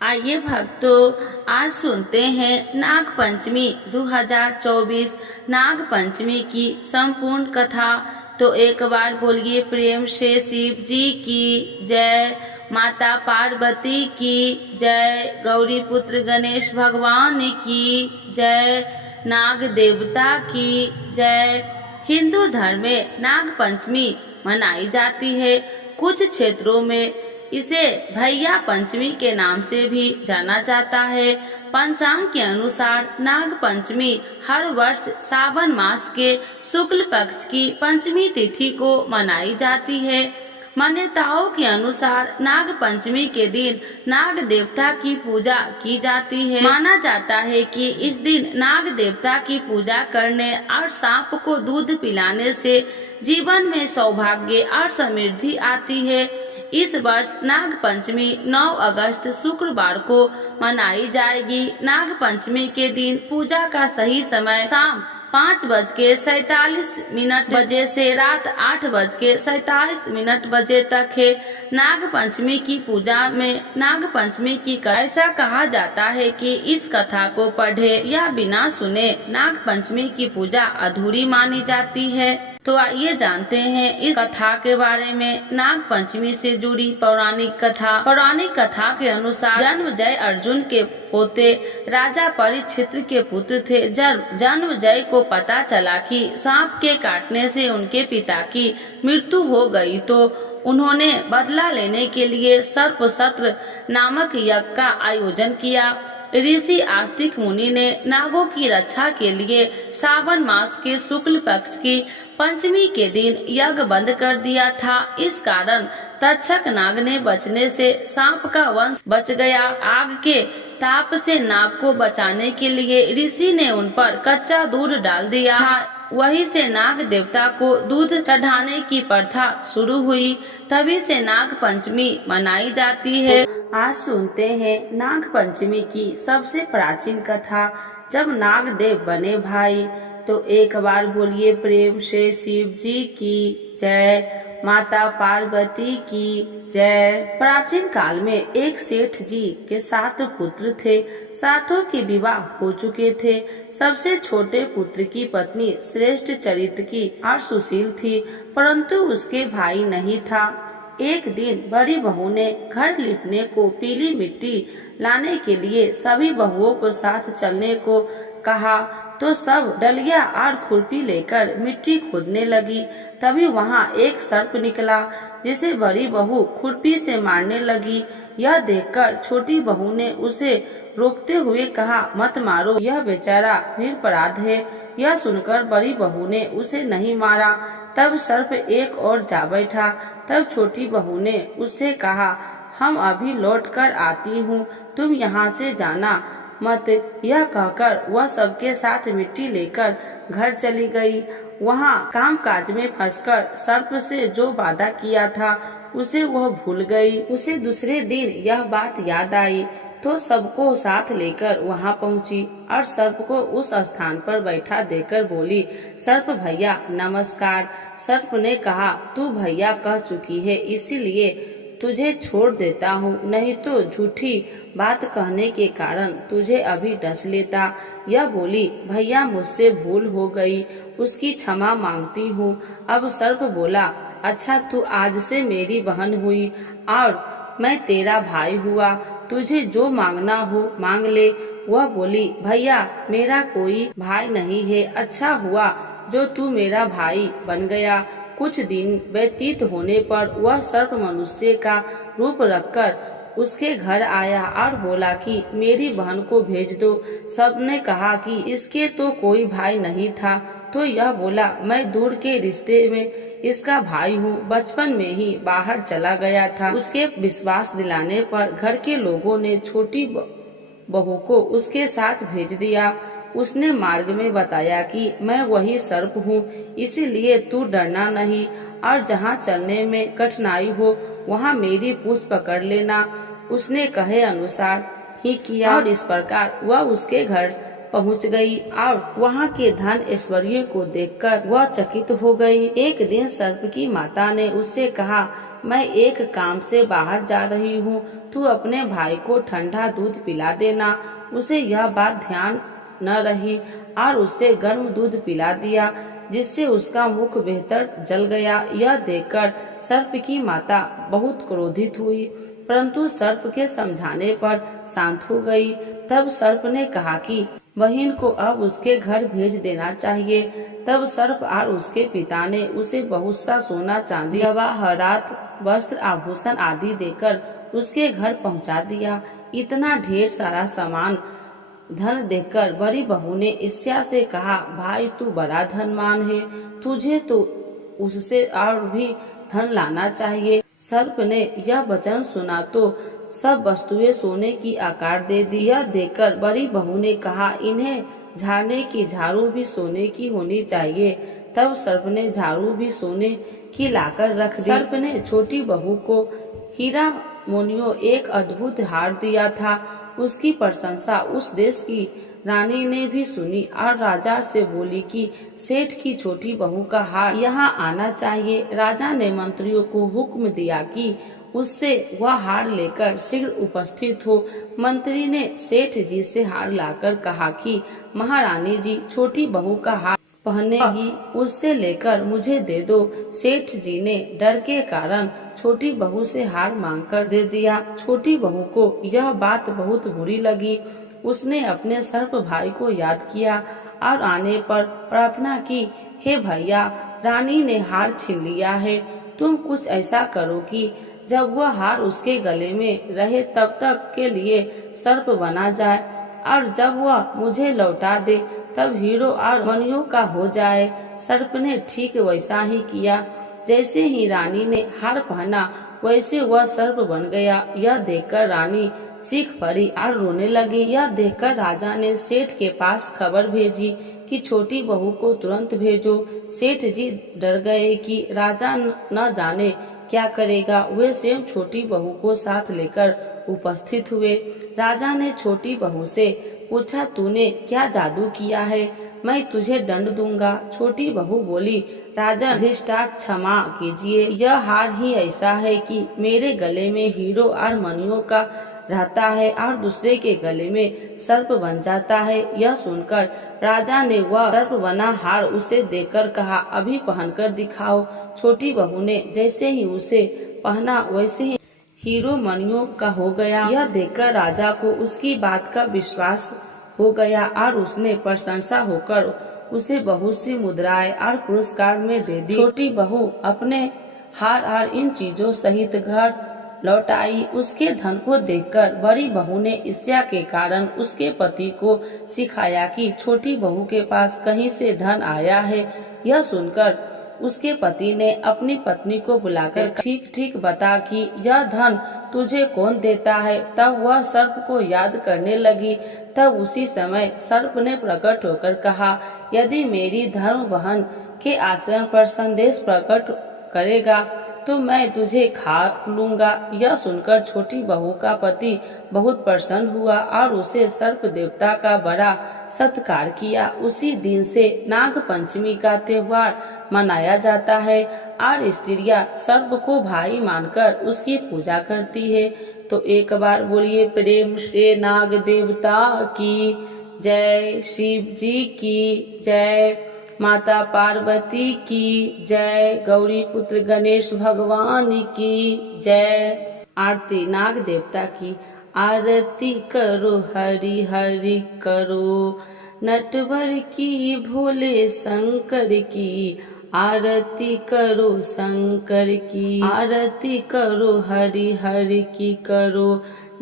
आइए भक्तों, आज सुनते हैं नाग पंचमी 2024 नाग पंचमी की संपूर्ण कथा। तो एक बार बोलिए प्रेम से शिव जी की जय, माता पार्वती की जय, गौरी पुत्र गणेश भगवान की जय, नाग देवता की जय। हिंदू धर्म में नाग पंचमी मनाई जाती है। कुछ क्षेत्रों में इसे भैया पंचमी के नाम से भी जाना जाता है। पंचांग के अनुसार नाग पंचमी हर वर्ष सावन मास के शुक्ल पक्ष की पंचमी तिथि को मनाई जाती है। मान्यताओं के अनुसार नाग पंचमी के दिन नाग देवता की पूजा की जाती है। माना जाता है कि इस दिन नाग देवता की पूजा करने और सांप को दूध पिलाने से जीवन में सौभाग्य और समृद्धि आती है। इस वर्ष नाग पंचमी 9 अगस्त शुक्रवार को मनाई जाएगी। नाग पंचमी के दिन पूजा का सही समय शाम 5:47 बजे से रात 8:47 बजे तक है। नाग पंचमी की पूजा में नाग पंचमी की ऐसा कहा जाता है कि इस कथा को पढ़े या बिना सुने नाग पंचमी की पूजा अधूरी मानी जाती है। तो आइए जानते हैं इस कथा के बारे में। नाग पंचमी से जुड़ी पौराणिक कथा। पौराणिक कथा के अनुसार जन्मजय अर्जुन के पोते राजा परीक्षित के पुत्र थे। जब जन्मजय को पता चला कि सांप के काटने से उनके पिता की मृत्यु हो गई तो उन्होंने बदला लेने के लिए सर्प सत्र नामक यज्ञ का आयोजन किया। ऋषि आस्तिक मुनि ने नागों की रक्षा के लिए सावन मास के शुक्ल पक्ष की पंचमी के दिन यज्ञ बंद कर दिया था। इस कारण तक्षक नाग ने बचने से सांप का वंश बच गया। आग के ताप से नाग को बचाने के लिए ऋषि ने उन पर कच्चा दूध डाल दिया था। वहीं से नाग देवता को दूध चढ़ाने की प्रथा शुरू हुई। तभी से नाग पंचमी मनाई जाती है। आज सुनते हैं नाग पंचमी की सबसे प्राचीन कथा। जब नाग देव बने भाई तो एक बार बोलिए प्रेम से शिव जी की जय, माता पार्वती की जय। प्राचीन काल में एक सेठ जी के 7 पुत्र थे। सातों के विवाह हो चुके थे। सबसे छोटे पुत्र की पत्नी श्रेष्ठ चरित्र की और सुशील थी, परंतु उसके भाई नहीं था। एक दिन बड़ी बहू ने घर लिपने को पीली मिट्टी लाने के लिए सभी बहुओं को साथ चलने को कहा तो सब डलिया और खुरपी लेकर मिट्टी खोदने लगी। तभी वहाँ एक सर्प निकला जिसे बड़ी बहू खुरपी से मारने लगी। यह देखकर छोटी बहू ने उसे रोकते हुए कहा, मत मारो, यह बेचारा निरपराध है। यह सुनकर बड़ी बहू ने उसे नहीं मारा। तब सर्प एक और जा बैठा। तब छोटी बहू ने उससे कहा, हम अभी लौट कर आती हूँ, तुम यहाँ से जाना मत। यह कहकर वह सबके साथ मिट्टी लेकर घर चली गई। वहाँ कामकाज में फंसकर सर्प से जो वादा किया था उसे वह भूल गई। उसे दूसरे दिन यह बात याद आई तो सबको साथ लेकर वहाँ पहुँची और सर्प को उस स्थान पर बैठा देकर बोली, सर्प भैया नमस्कार। सर्प ने कहा, तू भैया कह चुकी है इसीलिए तुझे छोड़ देता हूँ, नहीं तो झूठी बात कहने के कारण तुझे अभी डस लेता। यह बोली, भैया मुझसे भूल हो गई, उसकी क्षमा मांगती हूँ। अब सर्प बोला, अच्छा तू आज से मेरी बहन हुई और मैं तेरा भाई हुआ, तुझे जो मांगना हो मांग ले। वह बोली, भैया मेरा कोई भाई नहीं है, अच्छा हुआ जो तू मेरा भाई बन गया। कुछ दिन व्यतीत होने पर वह सर्प मनुष्य का रूप रखकर उसके घर आया और बोला कि मेरी बहन को भेज दो। सबने कहा कि इसके तो कोई भाई नहीं था तो यह बोला, मैं दूर के रिश्ते में इसका भाई हूँ, बचपन में ही बाहर चला गया था। उसके विश्वास दिलाने पर घर के लोगों ने छोटी बहू को उसके साथ भेज दिया। उसने मार्ग में बताया कि मैं वही सर्प हूँ, इसीलिए तू डरना नहीं और जहाँ चलने में कठिनाई हो वहाँ मेरी पूंछ पकड़ लेना। उसने कहे अनुसार ही किया और इस प्रकार वह उसके घर पहुंच गई और वहां के धन ऐश्वर्य को देखकर वह चकित हो गई। एक दिन सर्प की माता ने उससे कहा, मैं एक काम से बाहर जा रही हूँ, तू अपने भाई को ठंडा दूध पिला देना। उसे यह बात ध्यान न रही और उसे गर्म दूध पिला दिया, जिससे उसका मुख बेहतर जल गया। यह देखकर सर्प की माता बहुत क्रोधित हुई, परंतु सर्प के समझाने पर शांत हो गई। तब सर्प ने कहा कि बहन को अब उसके घर भेज देना चाहिए। तब सर्प और उसके पिता ने उसे बहुत सा सोना चांदी जवाहरात वस्त्र आभूषण आदि देकर उसके घर पहुंचा दिया। इतना ढेर सारा सामान धन देखकर बड़ी बहू ने ईर्ष्या से कहा, भाई तू बड़ा धनवान है, तुझे तो उससे और भी धन लाना चाहिए। सर्प ने यह वचन सुना तो सब वस्तुएं सोने की आकार दे दी। यह देखकर बड़ी बहू ने कहा, इन्हें झाड़ने की झाड़ू भी सोने की होनी चाहिए। तब सर्प ने झाड़ू भी सोने की लाकर रख दी। सर्प ने छोटी बहू को हीरा मोनियो एक अद्भुत हार दिया था। उसकी प्रशंसा उस देश की रानी ने भी सुनी और राजा से बोली कि सेठ की छोटी बहू का हार यहाँ आना चाहिए। राजा ने मंत्रियों को हुक्म दिया कि उससे वह हार लेकर शीघ्र उपस्थित हो। मंत्री ने सेठ जी से हार लाकर कहा कि महारानी जी छोटी बहू का हार पहनेगी, उससे लेकर मुझे दे दो। सेठ जी ने डर के कारण छोटी बहू से हार मांगकर दे दिया। छोटी बहू को यह बात बहुत बुरी लगी। उसने अपने सर्प भाई को याद किया और आने पर प्रार्थना की, हे भैया, रानी ने हार छीन लिया है, तुम कुछ ऐसा करो कि जब वह हार उसके गले में रहे तब तक के लिए सर्प बना जाए, और जब वह मुझे लौटा दे तब हीरो और मणियों का हो जाए। सर्प ने ठीक वैसा ही किया। जैसे ही रानी ने हार पहना वैसे वह सर्प बन गया। यह देखकर रानी चीख पड़ी और रोने लगी। यह देखकर राजा ने सेठ के पास खबर भेजी कि छोटी बहू को तुरंत भेजो। सेठ जी डर गए कि राजा न जाने क्या करेगा। वे स्वयं छोटी बहू को साथ लेकर उपस्थित हुए। राजा ने छोटी बहू से पूछा, तूने क्या जादू किया है, मैं तुझे दंड दूंगा। छोटी बहू बोली, राजा धृष्टार क्षमा कीजिए, यह हार ही ऐसा है कि मेरे गले में हीरो और मणियों का रहता है और दूसरे के गले में सर्प बन जाता है। यह सुनकर राजा ने वह सर्प बना हार उसे देकर कहा, अभी पहनकर दिखाओ। छोटी बहू ने जैसे ही उसे पहना वैसे ही हीरो मणियों का हो गया। यह देखकर राजा को उसकी बात का विश्वास हो गया और उसने प्रशंसा होकर उसे बहुत सी मुद्राएं और पुरस्कार में दे दी। छोटी बहू अपने हार और इन चीजों सहित घर लौट आई। उसके धन को देखकर बड़ी बहू ने ईर्ष्या के कारण उसके पति को सिखाया कि छोटी बहू के पास कहीं से धन आया है। यह सुनकर उसके पति ने अपनी पत्नी को बुलाकर ठीक ठीक बता कि यह धन तुझे कौन देता है। तब वह सर्प को याद करने लगी। तब उसी समय सर्प ने प्रकट होकर कहा, यदि मेरी धर्म बहन के आचरण पर संदेश प्रकट करेगा तो मैं तुझे खा लूंगा। यह सुनकर छोटी बहू का पति बहुत प्रसन्न हुआ और उसे सर्प देवता का बड़ा सत्कार किया। उसी दिन से नाग पंचमी का त्योहार मनाया जाता है और स्त्रियां सर्प को भाई मानकर उसकी पूजा करती है। तो एक बार बोलिए प्रेम से नाग देवता की जय, शिव जी की जय, माता पार्वती की जय, गौरी पुत्र गणेश भगवान की जय। आरती नाग देवता की। आरती करो हरि हरि करो, नटवर की भोले शंकर की। आरती करो शंकर की, आरती करो हरि हरि की करो,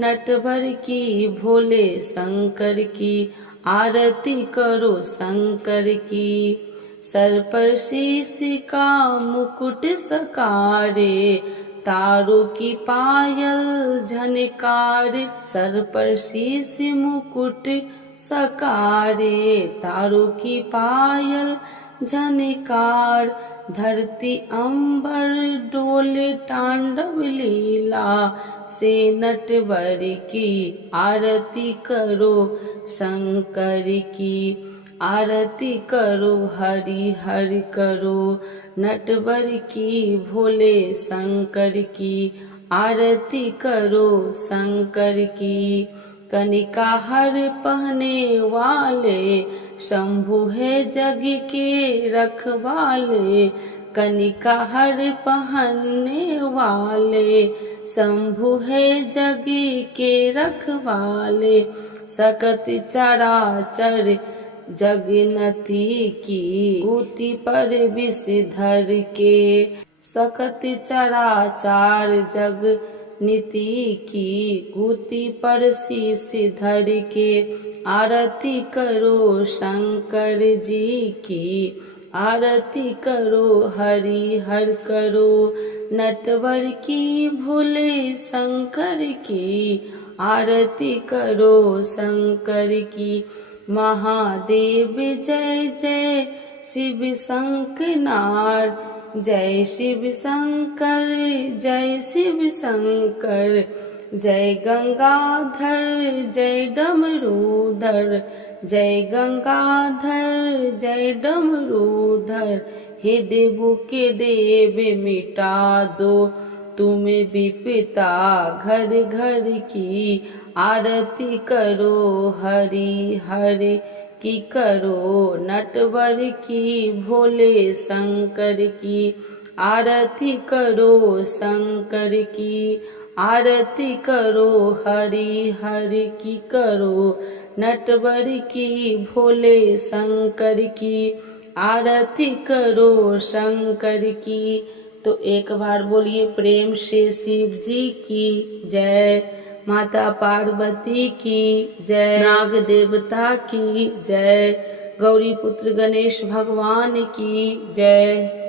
नटवर की भोले शंकर की। आरती करो शंकर की। सर पर शीश का मुकुट सकारे, तारों की पायल झनकारे। सर पर शीश मुकुट सकारे, तारों की पायल झनकार, धरती अंबर डोले तांडव लीला से, नटवर की आरती करो शंकर की, आरती करो हरि हरि करो नटवर की, भोले शंकर की आरती करो शंकर की। कनिका हर पहने वाले शंभु है जग के रखवाले, कनिका हर पहनने वाले शंभु है जग के रखवाले, सकत चराचर जगनति की गूति पर विष धर के, सकत चराचार जग नीति की गूति पर शीश धर के, आरती करो शंकर जी की, आरती करो हरि हर करो नटवर की, भोले शंकर की आरती करो शंकर की। महादेव जय जय शिव शंकरनार, जय शिव शंकर जय शिव शंकर, जय गंगाधर जय डमरूधर, जय गंगाधर जय डमरूधर, हे देवों के देव मिटा दो तुम विपदा घर घर की, आरती करो हरि हरि की करो नटवर की, भोले शंकर की आरती करो शंकर की, आरती करो हरि हरि की करो नटवर की, भोले शंकर की आरती करो शंकर की। तो एक बार बोलिए प्रेम से शिव जी की जय, माता पार्वती की जय, नाग देवता की जय, गौरी पुत्र गणेश भगवान की जय।